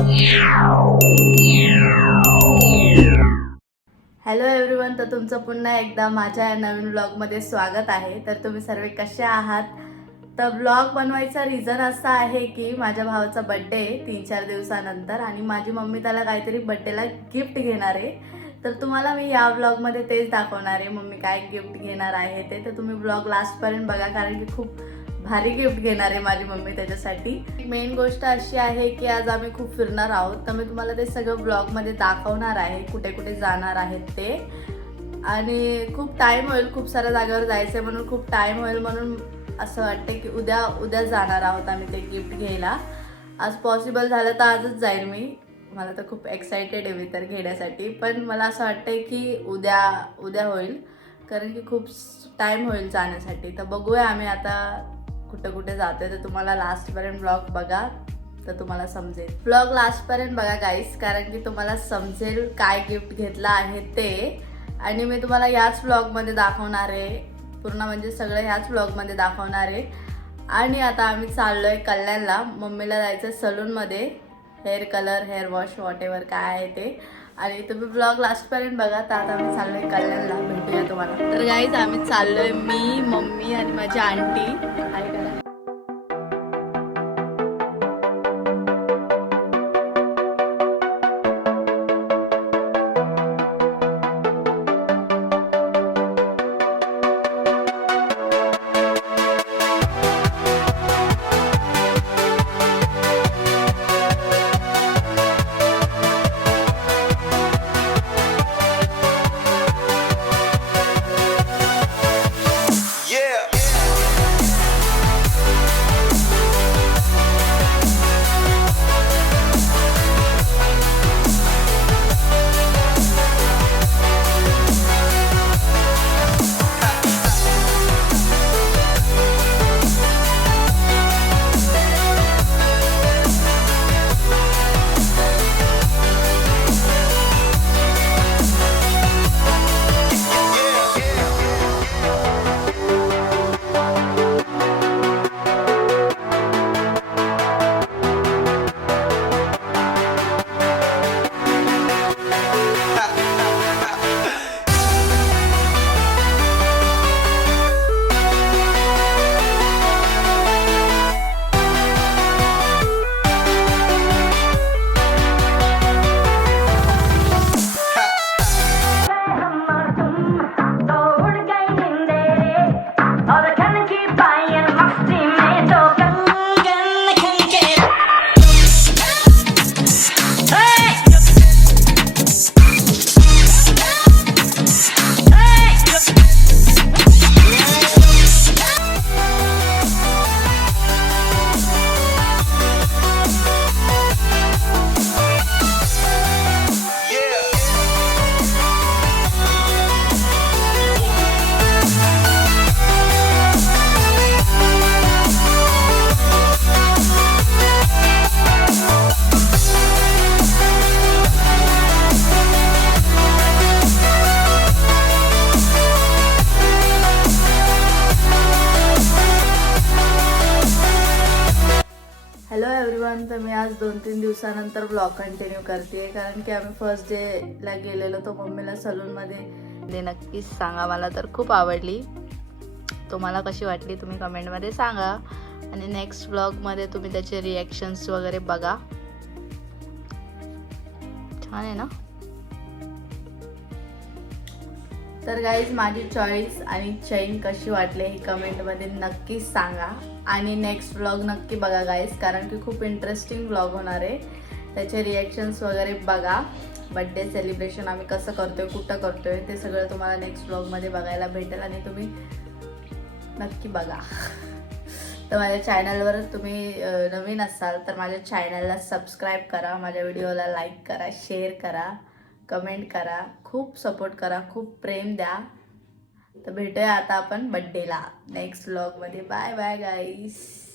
Hello everyone, तर तुमचं पुन्हा एकदा माझ्या नवीन व्लॉगमध्ये स्वागत आहे. तर तुम्ही सर्व कसे आहात? तर व्लॉग बनवायचा रिझन असा आहे की माझ्या भावाचा बर्थडे आहे 3-4 दिवसानंतर आणि माझी मम्मी त्याला काहीतरी बर्थडेला गिफ्ट घेणार आहे. तर तुम्हाला मी या व्लॉगमध्ये तेच दाखवणार आहे मम्मी काय गिफ्ट घेणार आहे ते. तर तुम्ही व्लॉग लास्टपर्यंत बघा, कारण की खूप भारी गिफ्ट घेणार आहे माझी मम्मी त्याच्यासाठी. मेन गोष्ट अशी आहे की आज आम्ही खूप फिरणार आहोत, तर मी तुम्हाला ते सगळं ब्लॉगमध्ये दाखवणार आहे कुठे कुठे जाणार आहेत ते. आणि खूप टाइम होईल, खूप साऱ्या जागेवर जायचं म्हणून खूप टाइम होईल, म्हणून असं वाटतं की उद्या जाणार आहोत आम्ही ते गिफ्ट घ्यायला. आज पॉसिबल झालं तर आजच जाईल मी. मला तर खूप एक्सायटेड आहे मी तर घेण्यासाठी, पण मला असं वाटतंय की उद्या होईल, कारण की खूप टाइम होईल जाण्यासाठी. तर बघूया आम्ही आता कुठे कुठे जातोय. तर तुम्हाला लास्टपर्यंत ब्लॉग बघा तर तुम्हाला समजेल. ब्लॉग लास्टपर्यंत बघा गाईस, कारण की तुम्हाला समजेल काय गिफ्ट घेतलं आहे ते. आणि मी तुम्हाला याच ब्लॉगमध्ये दाखवणार आहे, पूर्ण म्हणजे सगळं ह्याच ब्लॉगमध्ये दाखवणार आहे. आणि आता आम्ही चाललोय कल्याणला. मम्मीला जायचं सलूनमध्ये, hair colour, hair wash, whatever काय आहे ते. आणि तुम्ही ब्लॉग लास्टपर्यंत बघा. तर आता आम्ही चाललोय कल्याणला, भेटूया तुम्हाला. तर गाईज आम्ही चाललोय, मी, मम्मी आणि माझी आंटी. हाय करा. हॅलो एव्हरीवन, तर मी आज 2-3 दिवसानंतर ब्लॉग कंटिन्यू करते, कारण की आम्ही फर्स्ट डेला गेलेलो तो मम्मीला सलूनमध्ये. नक्कीच सांगा, मला तर खूप आवडली. तुम्हाला कशी वाटली तुम्ही कमेंटमध्ये सांगा. आणि नेक्स्ट ब्लॉगमध्ये तुम्ही त्याचे रिॲक्शन्स वगैरे बघा. छान आहे ना? तर गाईज माझी चॉईस आणि चैन कशी वाटली ही कमेंटमध्ये नक्कीच सांगा. आणि नेक्स्ट व्लॉग नक्की बघा गाईज, कारण की खूप इंटरेस्टिंग व्लॉग होणार आहे. त्याचे रिॲक्शन्स वगैरे बघा. बड्डे सेलिब्रेशन आम्ही कसं करतोय, कुठं करतोय ते सगळं तुम्हाला नेक्स्ट व्लॉगमध्ये बघायला भेटेल. आणि तुम्ही नक्की बघा. तर माझ्या चॅनलवर तुम्ही नवीन असाल तर माझ्या चॅनलला सबस्क्राईब करा, माझ्या व्हिडिओला लाईक करा, शेअर करा, कमेंट करा, खूप सपोर्ट करा, खूप प्रेम द्या. तर भेटूया आता आपण बड्डेला नेक्स्ट व्लॉगमध्ये. बाय बाय गाईस.